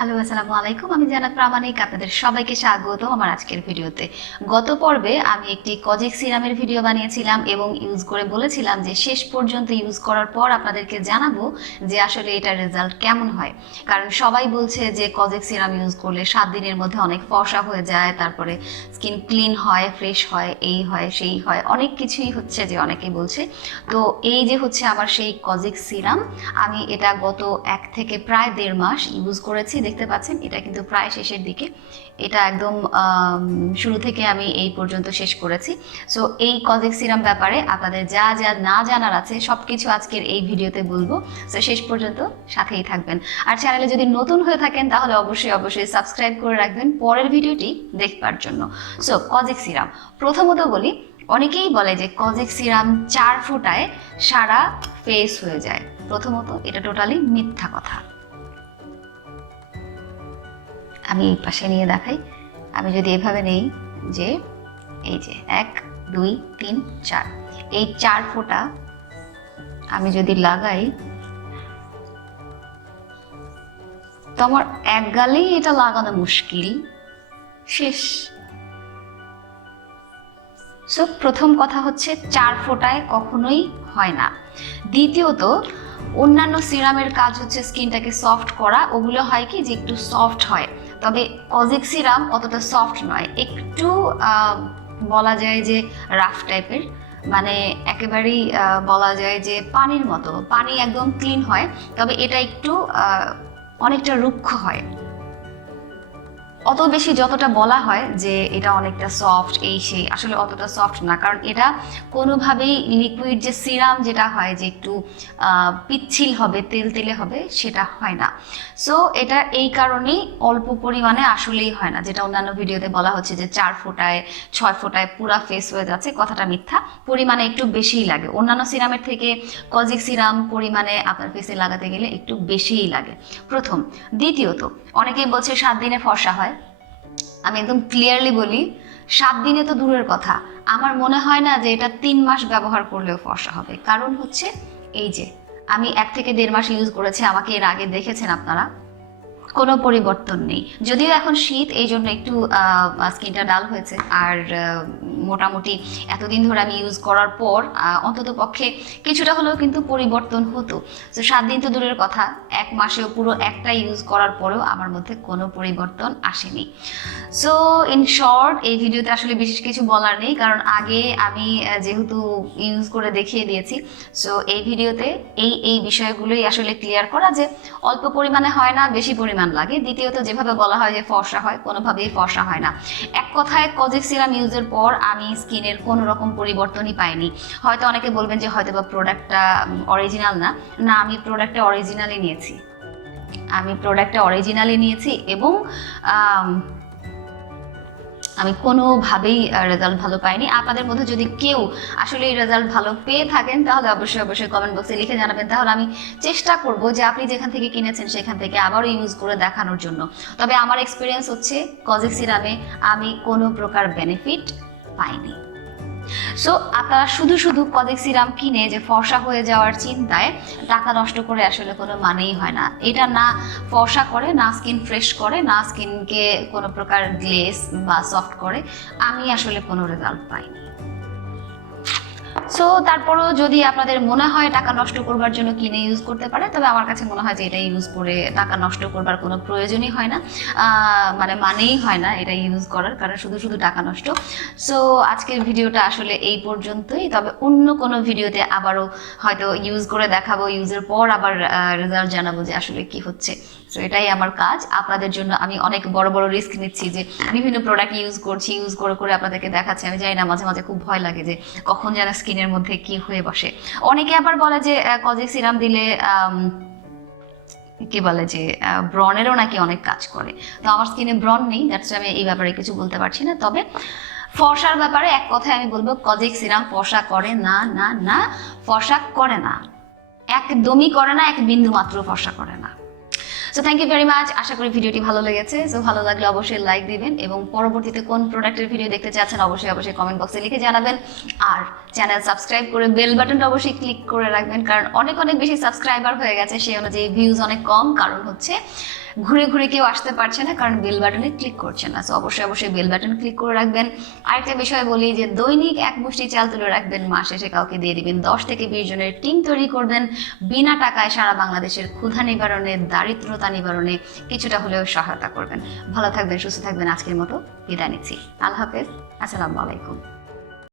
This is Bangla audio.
হ্যালো, আসসালামু আলাইকুম। আমি জান্নাত প্রামাণিক, আপনাদের সবাইকে স্বাগত আমার আজকের ভিডিওতে। গত পর্বে আমি একটি কজিক সিরামের ভিডিও বানিয়েছিলাম এবং ইউজ করে বলেছিলাম যে শেষ পর্যন্ত ইউজ করার পর আপনাদেরকে জানাবো যে আসলে এটার রেজাল্ট কেমন হয়। কারণ সবাই বলছে যে কজিক সিরাম ইউজ করলে 7 দিনের মধ্যে অনেক ফর্সা হয়ে যায়, তারপরে স্কিন ক্লিন হয়, ফ্রেশ হয়, এই হয় সেই হয়, অনেক কিছুই হচ্ছে যে অনেকেই বলছে। তো এই যে হচ্ছে আমার সেই কজিক সিরাম, আমি এটা গত 1 থেকে প্রায় 1.5 মাস ইউজ করেছি। দেখতে পাচ্ছেন এটা কিন্তু প্রায় শেষের দিকে, এটা একদম শুরু থেকে আমি এই পর্যন্ত শেষ করেছি। সো এই কজিক সিরাম ব্যাপারে আপনাদের যা যা না জানার আছে সবকিছু আজকের এই ভিডিওতে বলবো। সো শেষ পর্যন্ত সাথেই থাকবেন। আর চ্যানেলে যদি নতুন হয়ে থাকেন তাহলে অবশ্যই সাবস্ক্রাইব করে রাখবেন পরের ভিডিওটি দেখবার জন্য। সো কজিক সিরাম প্রথমত বলি, অনেকেই বলে যে কজিক সিরাম 4 ফোঁটায় সারা ফেস হয়ে যায়। প্রথমত এটা টোটালি মিথ্যা কথা। আমি এই পাশে নিয়ে দেখাই। আমি যদি এভাবে নেই, যে এই যে 1 2 3 4, এই 4 ফোঁটা আমি যদি লাগাই তো আমার এক গালেই এটা লাগানো মুশকিল, শেষ। সো প্রথম কথা হচ্ছে 4 ফোঁটায় কখনোই হয় না। দ্বিতীয়ত, অন্যান্য সিরামের কাজ হচ্ছে স্কিনটাকে সফট করা, ওগুলো হয় কি যে একটু সফট হয়, তবে কজিক সিরাম অতটা সফট নয়, একটু বলা যায় যে রাফ টাইপের, মানে একেবারেই বলা যায় যে পানির মতো, পানি একদম ক্লিন হয়, তবে এটা একটু অনেকটা রুক্ষ হয়। অত বেশি যতটা বলা হয় যে এটা অনেকটা সফট এই সেই, আসলে অতটা সফট না, কারণ এটা কোনোভাবেই লিকুইড যে সিরাম যেটা হয় যে একটু পিচ্ছিল হবে, তেলে হবে, সেটা হয় না। সো এটা এই কারণেই অল্প পরিমাণে আসলেই হয় না, যেটা অন্যান্য ভিডিওতে বলা হচ্ছে যে 4 ফোঁটায় 6 ফোঁটায় পুরা ফেস হয়ে যাচ্ছে, কথাটা মিথ্যা। পরিমাণে একটু বেশিই লাগে, অন্যান্য সিরামের থেকে কজিক সিরাম পরিমাণে আপনার ফেসে লাগাতে গেলে একটু বেশিই লাগে, প্রথম। দ্বিতীয়ত, অনেকেই বলছে 7 দিনে ফর্সা হয়। আমি একদম ক্লিয়ারলি বলি, 7 দিনে তো দূরের কথা, আমার মনে হয় না যে এটা 3 মাস ব্যবহার করলেও ফর্সা হবে। কারণ হচ্ছে এই যে আমি 1 থেকে 1.5 মাস ইউজ করেছি, আমাকে এর আগে দেখেছেন আপনারা, কোনো পরিবর্তন নেই। যদিও এখন শীত, এই জন্য একটু স্কিনটা ডাল হয়েছে, আর মোটামুটি এতদিন ধরে আমি ইউজ করার পর অন্তত পক্ষে কিছুটা হলেও কিন্তু পরিবর্তন হতো। তো 7 দিন তো দূরের কথা, 1 মাসেও পুরো একটা ইউজ করার পরেও আমার মধ্যে কোনো পরিবর্তন আসেনি। সো ইন শর্ট, এই ভিডিওতে আসলে বিশেষ কিছু বলার নেই, কারণ আগে আমি যেহেতু ইউজ করে দেখিয়ে দিয়েছি। সো এই ভিডিওতে এই বিষয়গুলোই আসলে ক্লিয়ার করা, যে অল্প পরিমাণে হয় না, বেশি পরিমাণ লাগে। দ্বিতীয়ত, যেভাবে বলা হয় যে ফর্সা হয়, কোনোভাবেই ফর্সা হয় না। এক কথায় কজিক সিরাম ইউজের পর আমি স্কিনের কোনো রকম পরিবর্তনই পাইনি। হয়তো অনেকে বলবেন যে হয়তো বা প্রোডাক্টটা অরিজিনাল না, না, আমি প্রোডাক্টটা অরিজিনালি নিয়েছি এবং আমি কোনোভাবেই রেজাল্ট ভালো পাইনি। আপনাদের মধ্যে যদি কেউ আসলে এই রেজাল্ট ভালো পেয়ে থাকেন তাহলে অবশ্যই কমেন্ট বক্সে লিখে জানাবেন, তাহলে আমি চেষ্টা করব যে আপনি যেখান থেকে কিনেছেন সেখান থেকে আবারও ইউজ করে দেখানোর জন্য। তবে আমার এক্সপিরিয়েন্স হচ্ছে কজিক সিরামে আমি কোনো প্রকার বেনিফিট পাইনি। সো আপনারা শুধু কজিক সিরাম কিনে যে ফর্সা হয়ে যাওয়ার চিন্তায় টাকা নষ্ট করে আসলে কোনো মানেই হয় না। এটা না ফর্সা করে, না স্কিন ফ্রেশ করে, না স্কিনকে কোনো প্রকার গ্লেজ বা সফট করে, আমি আসলে কোনো রেজাল্ট পাইনি। সো তারপরও যদি আপনাদের মনে হয় টাকা নষ্ট করবার জন্য কিনে ইউজ করতে পারে, তবে আমার কাছে মনে হয় যে এটা ইউজ করে টাকা নষ্ট করবার কোনো প্রয়োজনই হয় না, মানেই হয় না এটা ইউজ করার, কারণ শুধু টাকা নষ্ট। সো আজকের ভিডিওটা আসলে এই পর্যন্তই, তবে অন্য কোনো ভিডিওতে আবারও হয়তো ইউজ করে দেখাবো, ইউজের পর আবার রেজাল্ট জানাবো যে আসলে কি হচ্ছে। সো এটাই আমার কাজ, আপনাদের জন্য আমি অনেক বড় রিস্ক নিচ্ছি, যে বিভিন্ন প্রোডাক্ট ইউজ করে আপনাদেরকে দেখাচ্ছি। আমি জানি না, মাঝে মাঝে খুব ভয় লাগে যে কখন যেন স্কিনের মধ্যে কি হয়ে বসে। অনেকে আবার বলে যে কজিক সিরাম দিলে কি বলে যে ব্রনেরও নাকি অনেক কাজ করে। তো আমার স্কিনে ব্রন নেই, দ্যাটস আমি এই ব্যাপারে কিছু বলতে পারছি না। তবে ফর্সার ব্যাপারে এক কথায় আমি বলবো, কজিক সিরাম ফর্সা করে না, না না, ফর্সা করে না, একদমই করে না, এক বিন্দু মাত্র ফর্সা করে না। So thank you very much. আশা করি ভিডিওটি ভালো লেগেছে। সো ভালো লাগলে অবশ্যই লাইক দিবেন এবং পরবর্তীতে কোন প্রোডাক্টের ভিডিও দেখতে চাচ্ছেন অবশ্যই কমেন্ট বক্সে লিখে জানাবেন। আর চ্যানেল সাবস্ক্রাইব করে বেল বাটনটা অবশ্যই ক্লিক করে রাখবেন, কারণ অনেক বেশি সাবস্ক্রাইবার হয়ে গেছে, সেই অনুযায়ী ভিউজ অনেক কম, কারণ হচ্ছে ঘুরে ঘুরে কেউ আসতে পারছে না, কারণ বেল বাটনে ক্লিক করছে না। সো অবশ্যই বেল বাটন ক্লিক করে রাখবেন। আরেকটা বিষয় বলি যে দৈনিক 1 মুষ্টি চাল তুলে রাখবেন, মাস শেষে কাউকে দিয়ে দিবেন। 10 থেকে 20 জনের টিম তৈরি করবেন, বিনা টাকায় সারা বাংলাদেশের ক্ষুধা নিবারণে, দারিদ্রতা নিবারণে কিছুটা হলেও সহায়তা করবেন। ভালো থাকবেন, সুস্থ থাকবেন। আজকের মতো বিদায় নিচ্ছি। আল্লাহ হাফেজ, আসসালামু আলাইকুম।